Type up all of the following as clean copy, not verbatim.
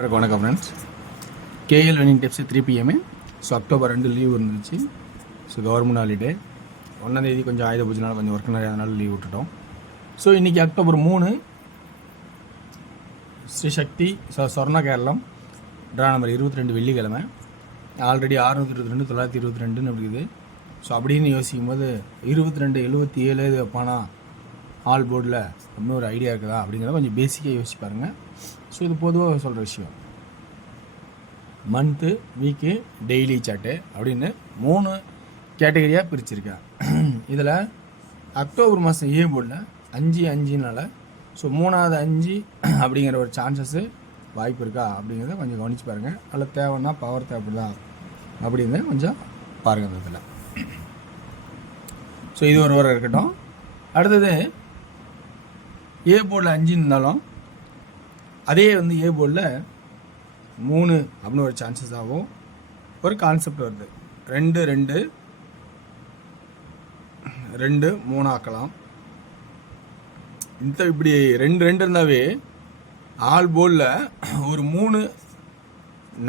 வணக்கம் friends. KL winning tips 3 PM. So October 2 leave இருந்துச்சு. So government holiday. 1ஆம் தேதி கொஞ்சம் ஆயுத பூஜைனால கொஞ்சம் ஒர்க் நிறைய அதனால லீவ் விட்டுட்டோம். ஸோ இன்றைக்கி அக்டோபர் 3 ஸ்ரீ சக்தி சொர்ண கேரளம் ட்ரா நம்பர் 22 வெள்ளிக்கிழமை. ஆல்ரெடி 622 922 இருக்குது. ஸோ அப்படின்னு யோசிக்கும் போது 22 77 இது வைப்பானா ஆல் போர்டில் அப்படின்னு ஒரு ஐடியா இருக்குதா அப்படிங்கிறத கொஞ்சம் பேசிக்காக யோசிச்சு பாருங்கள். ஸோ இது பொதுவாக சொல்கிற விஷயம். மந்த்து, வீக்கு, டெய்லி சார்ட்டு அப்படின்னு 3 கேட்டகரியாக பிரிச்சிருக்கேன். இதில் அக்டோபர் மாதம் ஏ போர்டில் 5-5னால ஸோ 3வது 5 அப்படிங்கிற ஒரு சான்சஸ்ஸு வாய்ப்பு இருக்கா அப்படிங்கிறத கொஞ்சம் கவனித்து பாருங்கள். அதில் தேவைன்னா பவர் தேவைப்படுதா அப்படின்னு கொஞ்சம் பாருங்கள் இந்த இதில். ஸோ இது ஒரு வாரம் இருக்கட்டும். அடுத்தது ஏ போர்டில் 5 இருந்தாலும் அதே வந்து ஏ போர்டில் 3 அப்படின்னு ஒரு சான்சஸ் ஆகும். ஒரு கான்செப்ட் வருது 2-2 3 ஆக்கலாம். இந்த இப்படி 2 இருந்தாவே ஆல் போர்டில் ஒரு 3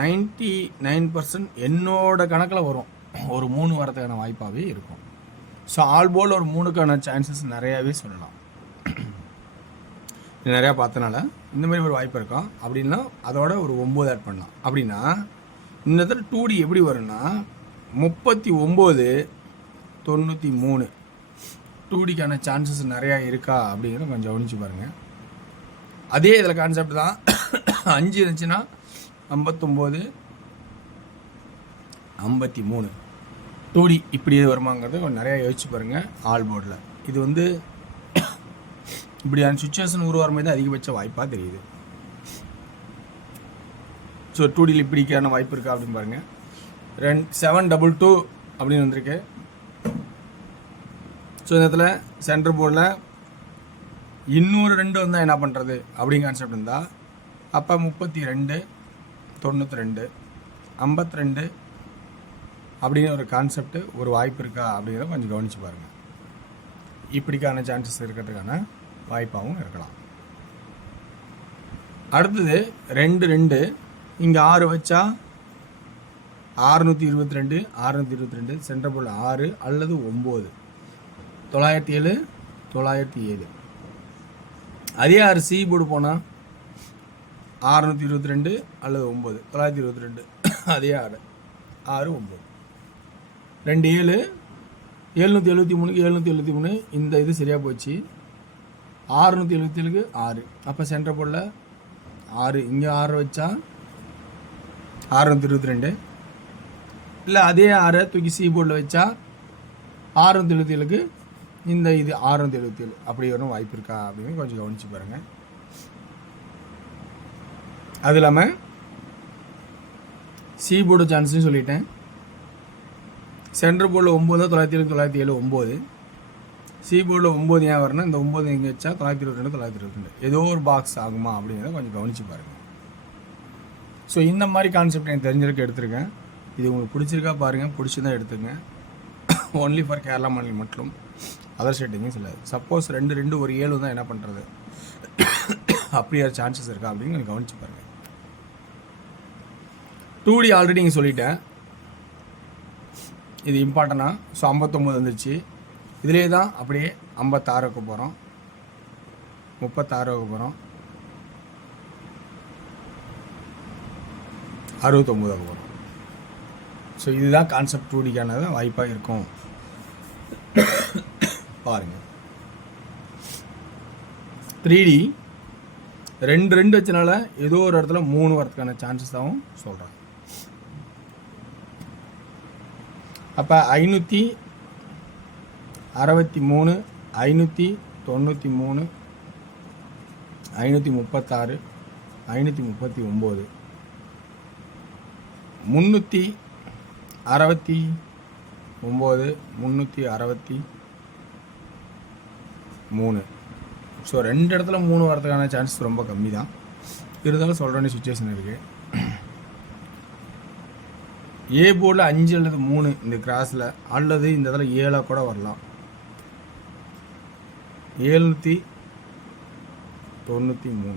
99% என்னோட கணக்கில் வரும். ஒரு 3 வரதுக்கான வாய்ப்பாகவே இருக்கும். ஸோ ஆல் போர்டில் ஒரு 3க்கான சான்சஸ் நிறையாவே சொல்லலாம். நிறையா பார்த்தனால இந்த மாதிரி ஒரு வாய்ப்பு இருக்கும். அப்படின்னா அதோட ஒரு 9 ஆட் பண்ணலாம். அப்படின்னா இந்த இடத்துல 2D எப்படி வரும்னா 39-93 2Dக்கான சான்சஸ் நிறையா இருக்கா அப்படிங்கிறத கொஞ்சம் கவனிச்சு பாருங்கள். அதே இதில் கான்செப்ட் தான். 5 இருந்துச்சுன்னா 59-53 2D இப்படி வருமாங்கிறது கொஞ்சம் நிறையா யோசிச்சு பாருங்கள். ஆல் போர்டில் இது வந்து இப்படியான சுச்சுவேஷன் உருவாகிற மாதிரி தான் அதிகபட்ச வாய்ப்பாக தெரியுது. ஸோ 2Dயில் இப்படிக்கான வாய்ப்பு இருக்கா அப்படின்னு பாருங்கள். 7-2 அப்படின்னு வந்திருக்கு. ஸோ இந்த இடத்துல சென்டர் போர்டில் இன்னொரு 2 வந்தால் என்ன பண்ணுறது அப்படிங்கிற கான்செப்ட் இருந்தால் அப்போ 32-92 52 அப்படின்னு ஒரு கான்செப்ட் ஒரு வாய்ப்பு இருக்கா அப்படிங்கிறத கொஞ்சம் கவனித்து பாருங்கள். இப்படிக்கான சான்சஸ் இருக்கிறதுக்கான வாய்ப்பாகவும் இருக்கலாம். அடுத்தது 2-2 இங்கே 6 வச்சா 622 சென்டர் போர்டில் 6 அல்லது 9 907 அதே 6 சி போர்டு போனால் 622 அல்லது 9 922 அதே 6 9 2 773 இந்த இது சரியாக போச்சு. 677 6 அப்போ சென்டர் போர்டில் 6 இங்கே 6 வச்சா 622 இல்லை அதே 6 தூக்கி சி போர்டில் வச்சா 677 இந்த இது 677 அப்படி வரும் வாய்ப்பு இருக்கா அப்படின்னு கொஞ்சம் கவனிச்சு பாருங்கள். அது இல்லாமல் சி போர்டு சான்ஸும் சொல்லிட்டேன். சென்டர் போர்டில் 9 907 9 சி போர்டில் 9 ஏன் வரணும் இந்த 9 எங்கே வச்சா 922 ஏதோ ஒரு பாக்ஸ் ஆகுமா அப்படிங்கிறத கொஞ்சம் கவனித்து பாருங்கள். ஸோ இந்த மாதிரி கான்செப்ட் எனக்கு தெரிஞ்சிருக்க எடுத்திருக்கேன். இது உங்களுக்கு பிடிச்சிருக்கா பாருங்கள். பிடிச்சிருந்தா எடுத்துங்க. ஒன்லி ஃபார் கேரளா மாநிலம் மட்டும். அதர் ஸ்டேட்டுங்க சில சப்போஸ் 2-2 ஒரு 7 தான் என்ன பண்ணுறது அப்படியே சான்சஸ் இருக்கா அப்படின்னு எனக்கு கவனித்து பாருங்கள். 2D ஆல்ரெடி இங்கே சொல்லிட்டேன். இது இம்பார்ட்டனா. ஸோ 59 வந்துருச்சு. இதிலே தான் அப்படியே 56 வைக்க போகிறோம், 36 வைக்க போகிறோம், 69 வைக்க போகிறோம். ஸோ இதுதான் கான்செப்ட் 2Dக்கானது வாய்ப்பாக இருக்கும் பாருங்கள். 3D 2-2 வச்சனால ஏதோ ஒரு இடத்துல 3 வரதுக்கான சான்சஸ் தான் சொல்கிறேன். அப்போ 563 593 536 539 363 ஸோ 2 இடத்துல 3 வரதுக்கான சான்சஸ் ரொம்ப கம்மி தான். இருந்தாலும் சொல்கிற வேண்டிய சுச்சுவேஷன் இருக்குது. ஏ போர்டில் 5 அல்லது 3 இந்த கிராஸில் அல்லது இந்த இதில் 7 கூட வரலாம். 793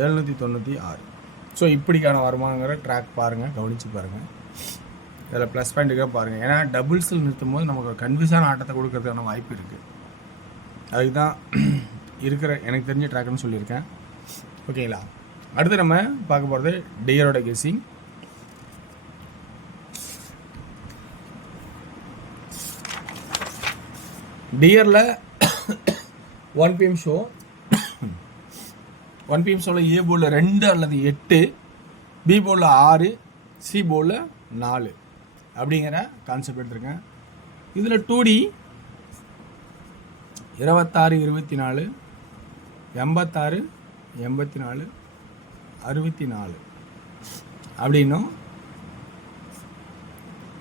796 ஸோ இப்படிக்கான வருமானங்கிற ட்ராக் பாருங்கள், கவனித்து பாருங்கள். இதில் ப்ளஸ் பாயிண்ட்டுக்காக பாருங்கள். ஏன்னா டபுள்ஸில் நிறுத்தும் போது நமக்கு ஒரு கன்ஃபியூஸான ஆட்டத்தை கொடுக்கறதுக்கான வாய்ப்பு இருக்குது. அதுக்கு தான் இருக்கிற எனக்கு தெரிஞ்ச ட்ராக்னு சொல்லியிருக்கேன். ஓகேங்களா? அடுத்து நம்ம பார்க்க போகிறது டியரோட கெஸ்ஸிங். டியரில் 1 PM ஷோ, 1 PM ஷோவில் ஏ போர்டில் 2 அல்லது 8, பி போர்டில் 6, சி போர்டில் 4 அப்படிங்கிற கான்செப்ட் எடுத்திருக்கேன். இதில் 2D 26, 24, 86, 84, 64 அப்படின்னும்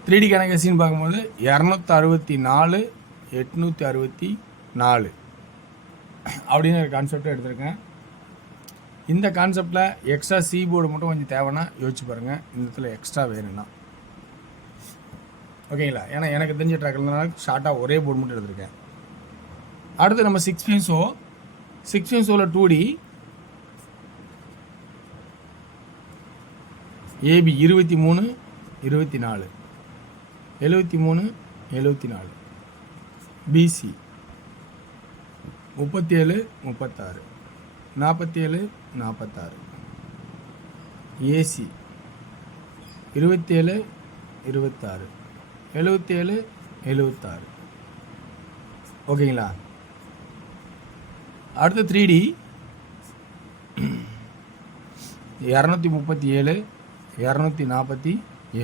3D கணக்கசின்னு பார்க்கும்போது 264, 864 அப்படின்னு ஒரு கான்செப்டை எடுத்திருக்கேன். இந்த கான்செப்டில் எக்ஸ்ட்ரா சி போர்டு மட்டும் கொஞ்சம் தேவைன்னா யோசிச்சு பாருங்கள். இந்த இடத்துல எக்ஸ்ட்ரா வேணும்னா ஓகேங்களா? ஏன்னா எனக்கு தெரிஞ்ச ட்ராக் இருந்தனால ஷார்ட்டாக ஒரே போர்டு மட்டும் எடுத்திருக்கேன். அடுத்து நம்ம 6 PM ஷோ, 6 PM ஷோவில் 2D ஏபி 23, 24, 73, 74, பிசி 37, 36, 47, 46, ஏசி 27, 26, 77, 76 ஓகேங்களா? அடுத்து 3D 237, 247, 236,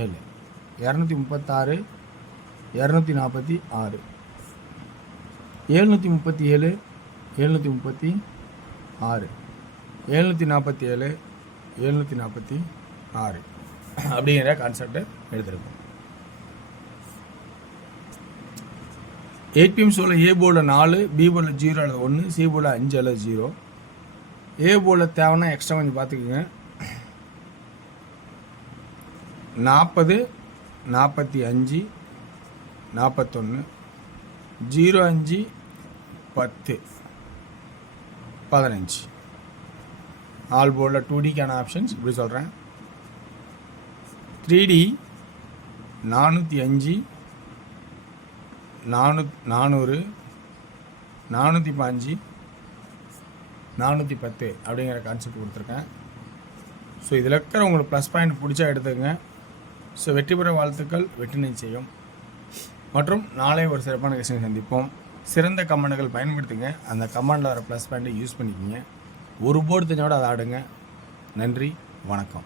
246, 737, 736, 747, 746 அப்படிங்கிற கான்செப்டை எடுத்திருக்கோம். 8 PM ஷோவில் ஏ போர்டில் 4, பி போர்டில் 0 அல்லது 1, சி போர்டில் 5 அல்லது 0. ஏ போர்டில் தேவைன்னா எக்ஸ்ட்ரா கொஞ்சம் பார்த்துக்குங்க. 40, 45, 41, 05, 10, 15 ஆல் போர்டில் 2Dக்கான ஆப்ஷன்ஸ் இப்படி சொல்கிறேன். 3D 405, 400, 405, 410 அப்படிங்கிற கான்செப்ட் கொடுத்துருக்கேன். ஸோ இதில் இருக்கிற உங்களுக்கு ப்ளஸ் பாயிண்ட் பிடிச்சா எடுத்துக்கங்க. ஸோ வெற்றி பெற வாழ்த்துக்கள், வெற்றி நிச்சயம். மற்றும் நாளை ஒரு சிறப்பான விஷயம் சந்திப்போம். சிறந்த கமெண்ட்டுகள் பயன்படுத்துங்க. அந்த கமெண்டில் வர ப்ளஸ் பாயிண்ட்டை யூஸ் பண்ணிக்கிங்க. ஒரு போர்டு தெரிஞ்சோட அதை ஆடுங்க. நன்றி, வணக்கம்.